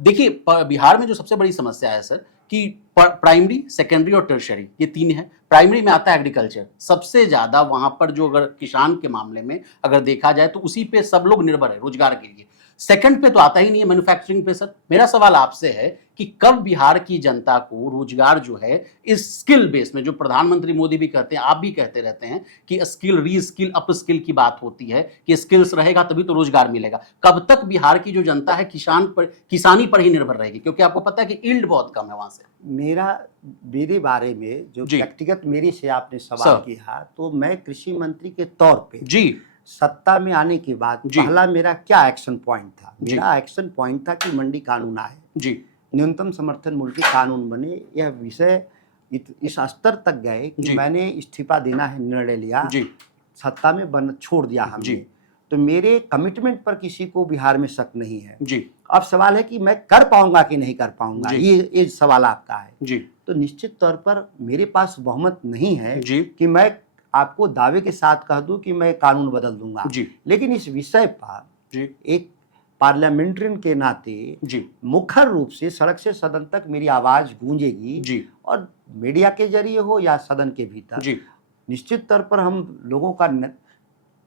देखिए बिहार में जो सबसे बड़ी समस्या है सर कि प्राइमरी, सेकेंडरी और टर्शियरी ये तीन है। प्राइमरी में आता है एग्रीकल्चर, सबसे ज्यादा वहां पर जो अगर किसान के मामले में अगर देखा जाए तो उसी पे सब लोग निर्भर है रोजगार के लिए। सेकंड पे तो आता ही नहीं है मैन्युफैक्चरिंग पे। सर मेरा सवाल आपसे है कि कब बिहार की जनता को रोजगार जो है इस स्किल बेस में, जो प्रधानमंत्री मोदी भी कहते हैं, आप भी कहते रहते हैं कि स्किल, री स्किल, अप स्किल की बात होती है कि स्किल्स रहेगा तभी तो रोजगार मिलेगा। कब तक बिहार की जो जनता है किसानी पर ही निर्भर रहेगी, क्योंकि आपको पता है कि यील्ड बहुत कम है वहां से। मेरे बारे में जो व्यक्तिगत मेरे से आपने सवाल किया, तो मैं कृषि मंत्री के तौर पे जी सत्ता में आने के बाद पहला मेरा क्या एक्शन पॉइंट था? मेरा एक्शन पॉइंट था कि मंडी कानून आए जी, न्यूनतम समर्थन मूल्य के कानून बने। यह विषय इस स्तर तक गए कि मैंने इस्तीफा देना है निर्णय लिया जी, सत्ता में छोड़ दिया हमने। तो मेरे कमिटमेंट पर किसी को बिहार में शक नहीं है जी। अब सवाल है कि मैं कर पाऊंगा कि नहीं कर पाऊंगा, ये सवाल आपका है जी। तो निश्चित तौर पर मेरे पास बहुमत नहीं है जी कि मैं आपको दावे के साथ कह दूं कि मैं कानून बदल दूंगा जी। लेकिन इस विषय पर जी एक पार्लियामेंट्रियन के नाते जी मुखर रूप से सड़क से सदन तक मेरी आवाज गूंजेगी जी, और मीडिया के जरिए हो या सदन के भीतर जी, निश्चित तौर पर हम लोगों का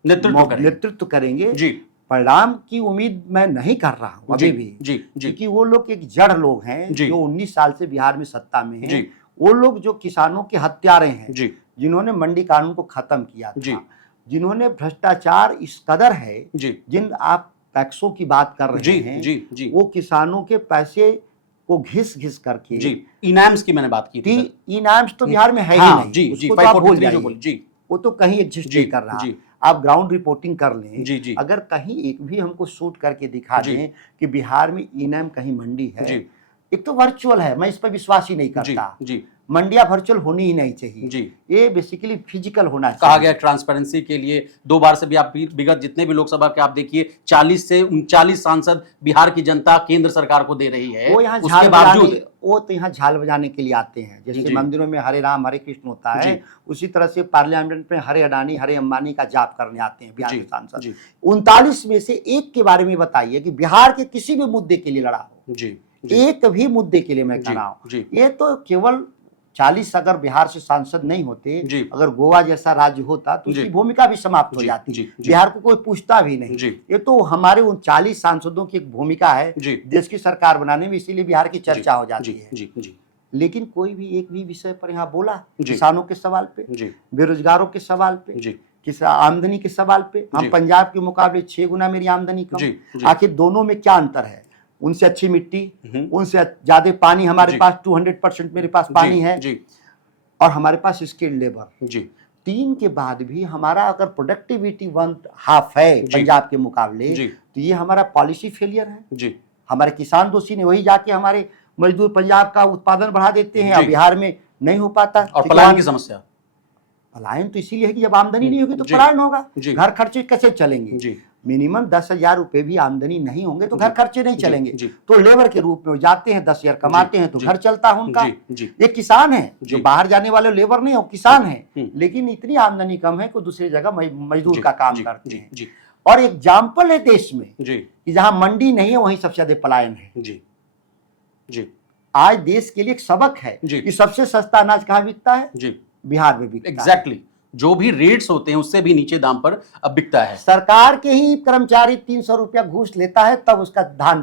नेतृत्व करेंगे जी। परिणाम की उम्मीद मैं नहीं कर रहा हूं अभी भी जी, क्योंकि वो लोग एक जड़ लोग हैं जो 19 साल से बिहार में सत्ता में हैं। वो लोग जो किसानों के हत्यारे हैं जी, जिन्होंने मंडी कानून को खत्म किया था, जिन्होंने भ्रष्टाचार इस कदर है जी, जिन आप टैक्सों की बात कर रहे हैं जी, वो किसानों के पैसे को घिस करके जी, इनाम्स की मैंने बात की थी। इनाम्स तो बिहार में है ही नहीं जी, उसको तो आप भूल जाइए, वो तो कहीं एग्जिस्ट नहीं कर रहा। आप ग्राउंड रिपोर्टिंग कर लें जी, अगर कहीं एक भी हमको शूट करके दिखा दें कि बिहार में इनाम कहीं मंडी है, एक तो वर्चुअल है, मैं इस पर विश्वास ही नहीं करता जी। मंडियां वर्चुअल होनी ही नहीं चाहिए जी, ये बेसिकली फिजिकल होना चाहिए। कहा गया ट्रांसपेरेंसी के लिए 2 बार से भी आप विगत जितने भी लोकसभा के आप देखिए 40 से 39 सांसद बिहार की जनता केंद्र सरकार को दे रही है। वो यहाँ उसके बावजूद वो तो यहाँ झाल बजाने के लिए आते हैं, जैसे मंदिरों में हरे राम हरे कृष्ण होता है, उसी तरह से पार्लियामेंट में हरे अडानी हरे अंबानी का जाप करने आते हैं बिहार के सांसद। 39 में से एक के बारे में बताइए कि बिहार के किसी भी मुद्दे के लिए लड़ा हो जी, एक भी मुद्दे के लिए मैं कह रहा हूँ। ये तो केवल 40 अगर बिहार से सांसद नहीं होते, अगर गोवा जैसा राज्य होता तो उसकी भूमिका भी समाप्त हो जाती। बिहार को कोई पूछता भी नहीं। ये तो हमारे उन 40 सांसदों की एक भूमिका है देश की सरकार बनाने में, इसीलिए बिहार की चर्चा हो जाती है। लेकिन कोई भी एक भी विषय पर यहाँ बोला? किसानों के सवाल पे, बेरोजगारों के सवाल पे, आमदनी के सवाल पे। हम पंजाब के मुकाबले 6 गुना मेरी आमदनी कम। आखिर दोनों में क्या अंतर है? उनसे अच्छी मिट्टी, उनसे ज्यादा पानी हमारे पास, 200% मेरे पास पानी है जी, और हमारे पास स्किल्ड लेबर जी। 3 के बाद भी हमारा अगर प्रोडक्टिविटी 1/2 है पंजाब के मुकाबले, तो ये हमारा पॉलिसी फेलियर है जी। हमारे किसान दोषी ने, वही जाके हमारे मजदूर पंजाब का उत्पादन बढ़ा देते हैं और बिहार में नहीं हो पाता। और पलायन की समस्या, पलायन तो इसीलिए है कि जब आमदनी नहीं होगी तो पलायन होगा, घर खर्चे कैसे चलेंगे? मिनिमम 10,000 रुपए भी आमदनी नहीं होंगे तो घर खर्चे नहीं चलेंगे। तो लेबर के रूप में जाते हैं, 10,000 कमाते हैं तो घर चलता है उनका। ये किसान है जो बाहर जाने वाले लेबर नहीं, वो किसान है, लेकिन इतनी आमदनी कम है कि दूसरी जगह मजदूर का काम करते हैं। और एग्जाम्पल है देश में कि जहां मंडी नहीं है वहीं सबसे ज्यादा पलायन है। आज देश के लिए एक सबक है कि सबसे सस्ता अनाज कहाँ बिकता है? बिहार में बिकता है। एग्जैक्टली, जो भी रेट्स होते हैं उससे भी नीचे दाम पर अब बिकता है। सरकार के ही कर्मचारी 300 रुपया घूस लेता है तब उसका धान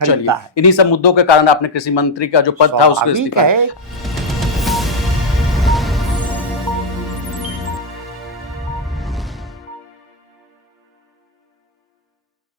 खरीदता है। इन्हीं सब मुद्दों के कारण आपने कृषि मंत्री का जो पद था उसको इस्तीफा है।